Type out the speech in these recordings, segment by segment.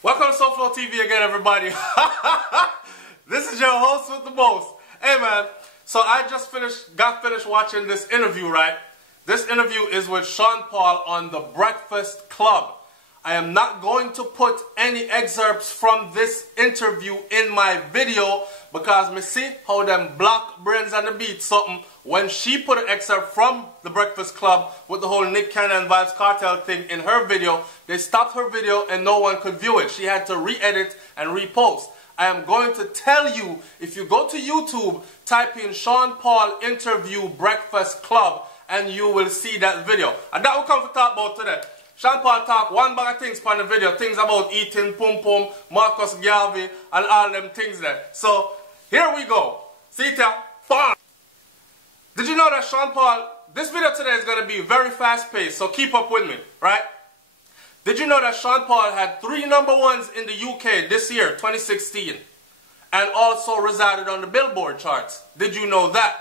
Welcome to SouFLoTV again, everybody. This is your host with the most. Hey man, so I just got finished watching this interview, right? This interview is with Sean Paul on The Breakfast Club. I am not going to put any excerpts from this interview in my video because me see how them block Brains and the Beat something when she put an excerpt from The Breakfast Club with the whole Nick Cannon Vybz Kartel thing in her video. They stopped her video and no one could view it. She had to re-edit and repost. I am going to tell you, if you go to YouTube, type in Sean Paul interview Breakfast Club and you will see that video. And that will come to talk about today. Sean Paul talk one bag of things on the video, things about eating pum pum, Marcus Garvey, and all them things there. So, here we go. See it here? Bam! Did you know that Sean Paul, this video today is going to be very fast paced, so keep up with me, right? Did you know that Sean Paul had 3 #1s in the UK this year, 2016, and also resided on the Billboard charts? Did you know that?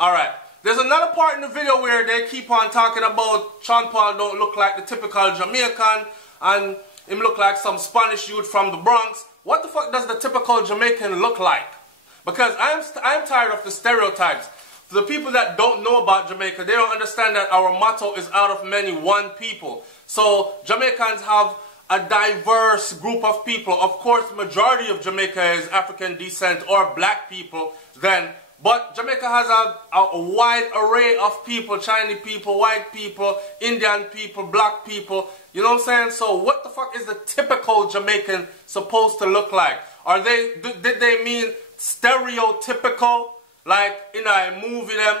Alright. There's another part in the video where they keep on talking about Sean Paul don't look like the typical Jamaican and him look like some Spanish youth from the Bronx. What the fuck does the typical Jamaican look like? Because I'm tired of the stereotypes. For the people that don't know about Jamaica, they don't understand that our motto is out of many, one people. So Jamaicans have a diverse group of people. Of course, majority of Jamaica is African descent or black people then. But Jamaica has a wide array of people, Chinese people, white people, Indian people, black people, you know what I'm saying? So what the fuck is the typical Jamaican supposed to look like? Did they mean stereotypical, like in a movie them,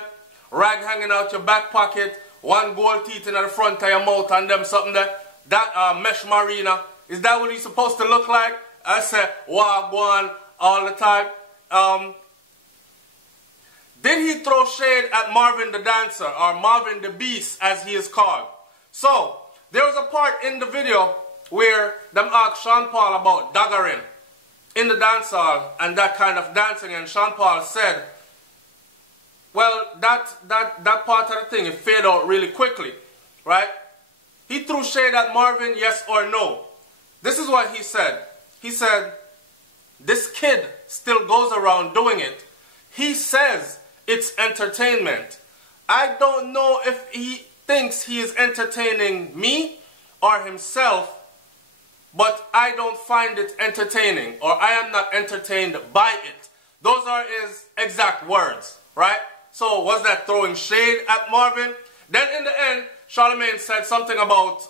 rag hanging out your back pocket, one gold teeth in the front of your mouth and them something there, that mesh marina, is that what he's supposed to look like? I say, wagwan all the time. Did he throw shade at Marvin the Dancer, or Marvin the Beast as he is called? So, there was a part in the video where them asked Sean Paul about daggering in the dance hall and that kind of dancing, and Sean Paul said, well, that part of the thing, it faded out really quickly, right? He threw shade at Marvin, yes or no? This is what he said. He said, this kid still goes around doing it. He says it's entertainment. I don't know if he thinks he is entertaining me or himself, but I don't find it entertaining, or I am not entertained by it. Those are his exact words, right? So was that throwing shade at Marvin? Then in the end, Charlemagne said something about,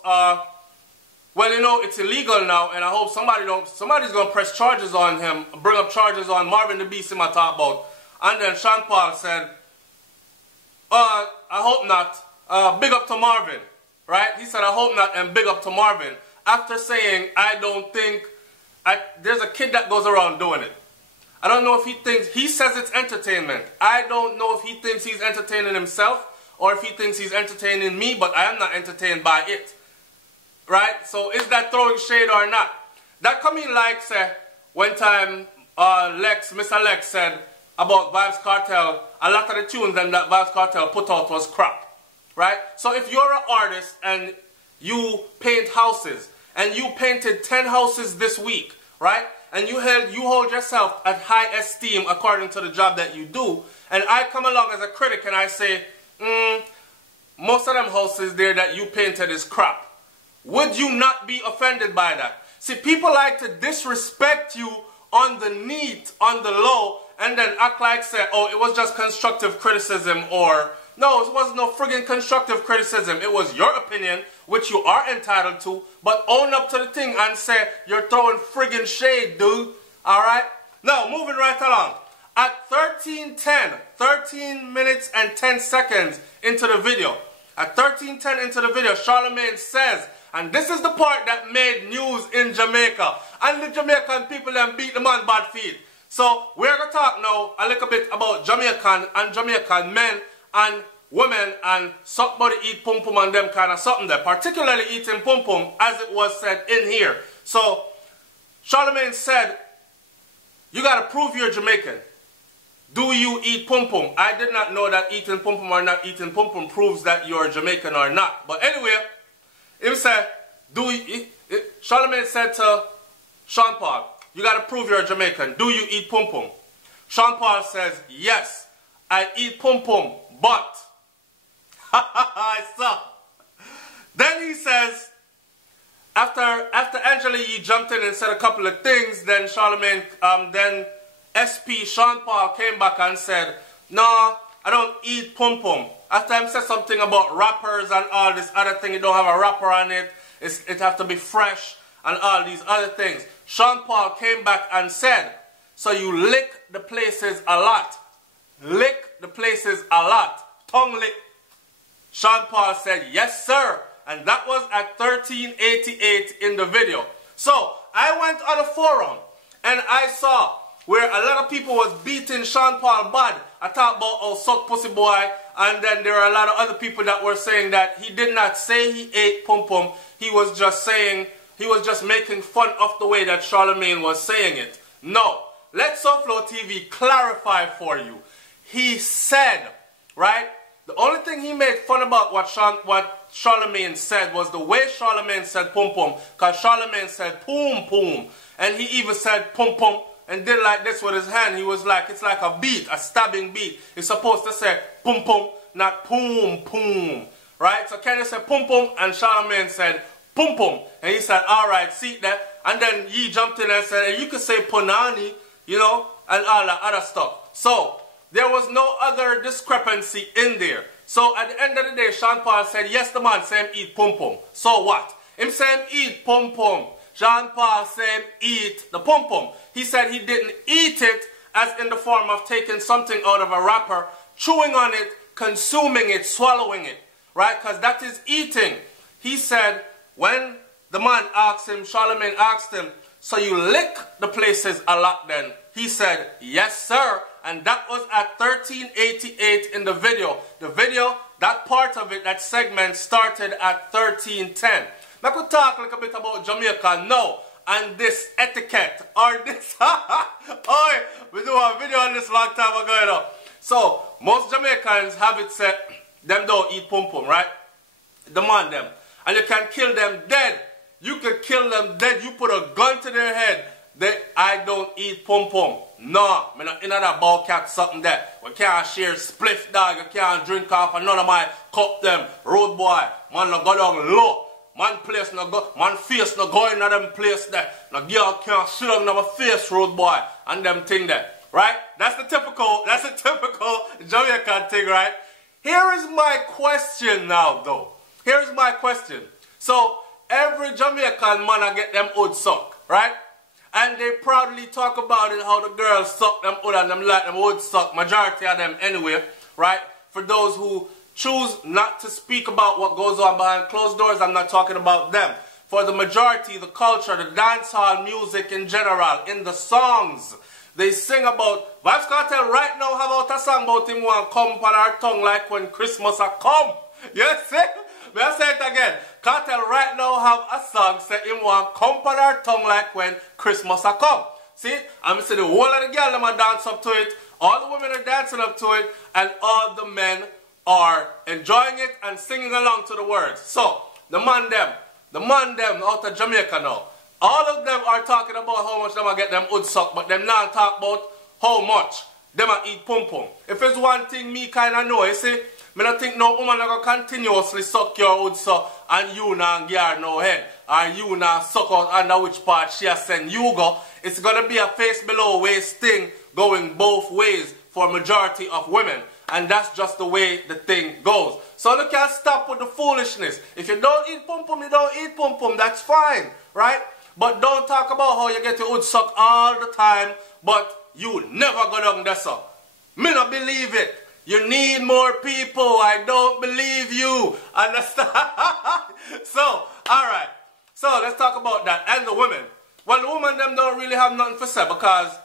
well, you know, it's illegal now, and I hope somebody's going to press charges on him, bring up charges on Marvin the Beast in my talk about. And then Sean Paul said, I hope not, big up to Marvin, right? He said, I hope not, and big up to Marvin. After saying, I don't think, there's a kid that goes around doing it. I don't know if he thinks, he says it's entertainment. I don't know if he thinks he's entertaining himself, or if he thinks he's entertaining me, but I am not entertained by it. Right? So is that throwing shade or not? That coming like, say, one time Mr. Lex said about Vybz Kartel, a lot of the tunes that Vybz Kartel put out was crap. Right? So if you're an artist and you paint houses, and you painted 10 houses this week, right? And you hold yourself at high esteem according to the job that you do, and I come along as a critic and I say, most of them houses there that you painted is crap. Would you not be offended by that? See, people like to disrespect you on the neat, on the low, and then act like, say, oh, it was just constructive criticism, or, no, it wasn't no friggin' constructive criticism. It was your opinion, which you are entitled to, but own up to the thing and say, you're throwing friggin' shade, dude. Alright? Now, moving right along. At 13:10, 13 minutes and 10 seconds into the video, at 13:10 into the video, Charlemagne says, and this is the part that made news in Jamaica, and the Jamaican people then beat the man bad feet. So, we're going to talk now a little bit about Jamaican and Jamaican men and women and somebody eat pum pum and them kind of something there, particularly eating pum pum, as it was said in here. So, Charlemagne said, you got to prove you're Jamaican. Do you eat pum pum? I did not know that eating pum pum or not eating pum pum proves that you're Jamaican or not. But anyway, him said, Charlemagne said to Sean Paul, you got to prove you're a Jamaican. Do you eat pum pum? Sean Paul says, yes, I eat pum pum, but. I saw. Then he says, after Angela Yee jumped in and said a couple of things, then Charlemagne, then SP Sean Paul came back and said, no, I don't eat pum pum. After him said something about wrappers and all this other thing, you don't have a wrapper on it, it have to be fresh and all these other things. Sean Paul came back and said, so you lick the places a lot. Lick the places a lot. Tongue lick. Sean Paul said, yes sir. And that was at 1388 in the video. So, I went on a forum and I saw where a lot of people was beating Sean Paul bad. I talked about oh suck pussy boy, and then there are a lot of other people that were saying that he did not say he ate pum pum. He was just saying, he was just making fun of the way that Charlemagne was saying it. No. Let SouFLoTV clarify for you. He said, right? The only thing he made fun about what Charlemagne said was the way Charlemagne said pum pum. Because Charlemagne said poom poom. And he even said pum pum and did like this with his hand. He was like, it's like a beat, a stabbing beat. It's supposed to say pum pum, not poom poom. Right? So Kenny said pum pum and Charlemagne said pum pum. And he said, alright, see that. And then Yee jumped in and said, hey, you could say punani, you know, and all that other stuff. So, there was no other discrepancy in there. So at the end of the day, Sean Paul said, yes, the man said him eat pum pum. So what? Him said him eat pum pum. Sean Paul said him eat the pum pum. He said he didn't eat it as in the form of taking something out of a wrapper, chewing on it, consuming it, swallowing it. Right? Because that is eating. He said when the man asked him, Charlemagne asked him, so you lick the places a lot then? He said, yes sir. And that was at 1388 in the video. The video, that part of it, that segment started at 1310. I could talk a little bit about Jamaica now and this etiquette or this. Oh, we do a video on this long time ago. You know. So, most Jamaicans have it said, them don't eat pum pum, right? Demand them. And you can kill them dead. You can kill them dead. You put a gun to their head. I don't eat pum pum. No, I'm not in that ball cat something there. We can't share spliff dog. You can't drink off of none of my cup them. Road boy, man no go down low. Man place no go, man face no go in them place there. No girl can't sit on my face, road boy, and them thing there. Right? That's the typical Jamaican thing, right? Here is my question now though. Here is my question. So every Jamaican man I get them hood suck, right? And they proudly talk about it, how the girls suck them hood and them like them would suck. Majority of them anyway, right? For those who choose not to speak about what goes on behind closed doors, I'm not talking about them. For the majority, the culture, the dancehall music in general, in the songs, they sing about, Vybz Kartel right now have out a song about him want come on our tongue like when Christmas a come. Yes, see? May I say it again? Kartel right now have a song say him want come on our tongue like when Christmas a come. See? I'm saying the whole of the girls them a dance up to it, all the women are dancing up to it, and all the men are enjoying it and singing along to the words. So, the man them out of Jamaica now, all of them are talking about how much them a get them hood suck, but them not talk about how much them a eat pum pum. If it's one thing me kind of know, you see, me not think no woman going to continuously suck your hood suck and you not give her no head, or you not suck out under which part she has sent you go. It's going to be a face below waist thing going both ways for majority of women. And that's just the way the thing goes. So look, can't stop with the foolishness. If you don't eat pum pum, you don't eat pum pum. That's fine, right? But don't talk about how you get your hood sucked all the time, but you never go down there, so. Me not believe it. You need more people. I don't believe you. Understand? So, alright. So, let's talk about that. And the women. Well, the women, them don't really have nothing for say because,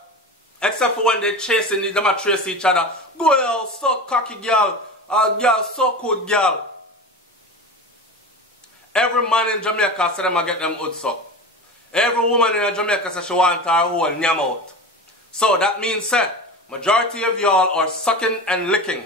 except for when they're chasing, them a chase each other. Girl, so cocky girl. Girl, so good girl. Every man in Jamaica say them a get them hood sucked. Every woman in Jamaica says she wants her whole nyam out. So that means that majority of y'all are sucking and licking.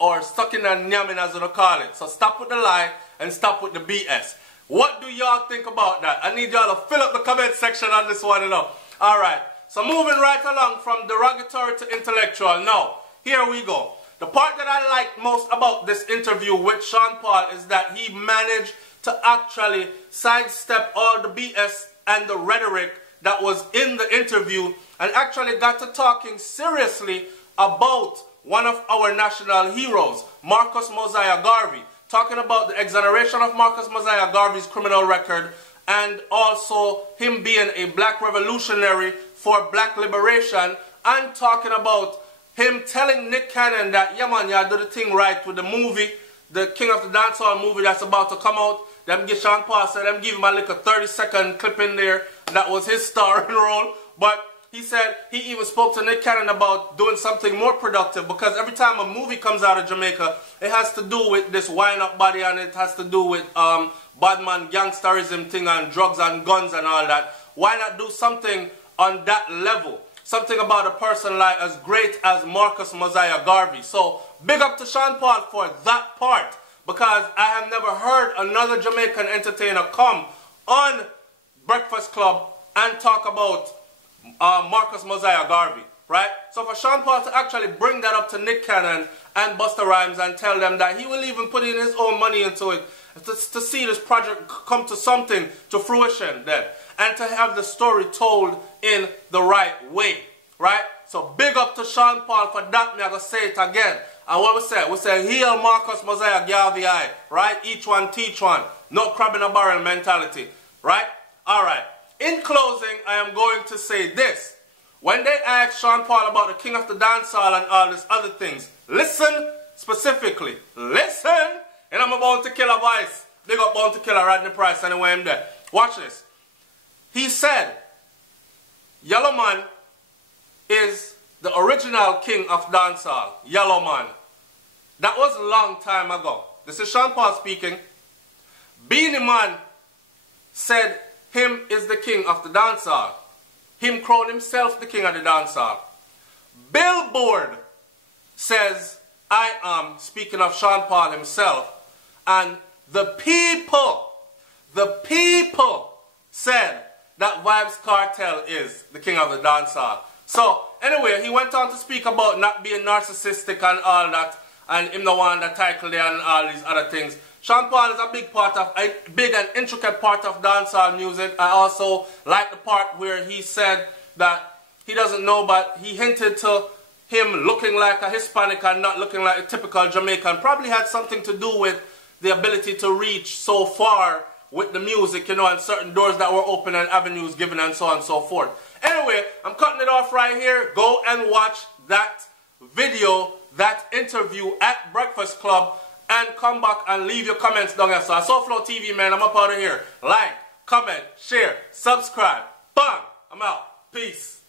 Or sucking and nyamming as you call it. So stop with the lie and stop with the BS. What do y'all think about that? I need y'all to fill up the comment section on this one, you know. Alright, so moving right along from derogatory to intellectual. Now, here we go. The part that I like most about this interview with Sean Paul is that he managed to actually sidestep all the BS and the rhetoric that was in the interview and actually got to talking seriously about one of our national heroes, Marcus Mosiah Garvey, talking about the exoneration of Marcus Mosiah Garvey's criminal record and also him being a black revolutionary for black liberation, and talking about him telling Nick Cannon that, yeah man, you do the thing right with the movie, the King of the Dancehall movie that's about to come out. Them give Sean Paul said, them give him a little 30-second clip in there. That was his starring role. But he said he even spoke to Nick Cannon about doing something more productive, because every time a movie comes out of Jamaica, it has to do with this wind-up body, and it has to do with badman gangsterism thing and drugs and guns and all that. Why not do something on that level? Something about a person like as great as Marcus Mosiah Garvey. So big up to Sean Paul for that part, because I have never heard another Jamaican entertainer come on Breakfast Club and talk about Marcus Mosiah Garvey, right? So for Sean Paul to actually bring that up to Nick Cannon and Busta Rhymes and tell them that he will even put in his own money into it to see this project come to something, to fruition then, and to have the story told in the right way, right? So big up to Sean Paul for that. Me I gonna say it again. And what we say? We say, heal Marcus Mosiah Garvey, right? Each one teach one. No crab in a barrel mentality, right? Alright. In closing, I am going to say this. When they asked Sean Paul about the King of the Dancehall and all these other things, listen specifically. Listen! And I'm about to kill a voice. Big up Bounty Killer, Rodney Price, anyway I'm there. Watch this. He said, Yellow Man is the original king of dancehall. Yellow Man. That was a long time ago. This is Sean Paul speaking. Beenie Man said him is the king of the dancehall. Him crowned himself the king of the dancehall. Billboard says I am, speaking of Sean Paul himself, and the people said that Vybz Kartel is the king of the dancehall. So, anyway, he went on to speak about not being narcissistic and all that, and him the one that title there and all these other things. Sean Paul is a big and intricate part of dancehall music. I also like the part where he said that he doesn't know, but he hinted to him looking like a Hispanic and not looking like a typical Jamaican. Probably had something to do with the ability to reach so far with the music, you know, and certain doors that were open and avenues given and so on and so forth. Anyway, I'm cutting it off right here. Go and watch that video, that interview at Breakfast Club, and come back and leave your comments down here. So SouFLoTV, man, I'm up out of here. Like, comment, share, subscribe. Bang! I'm out. Peace.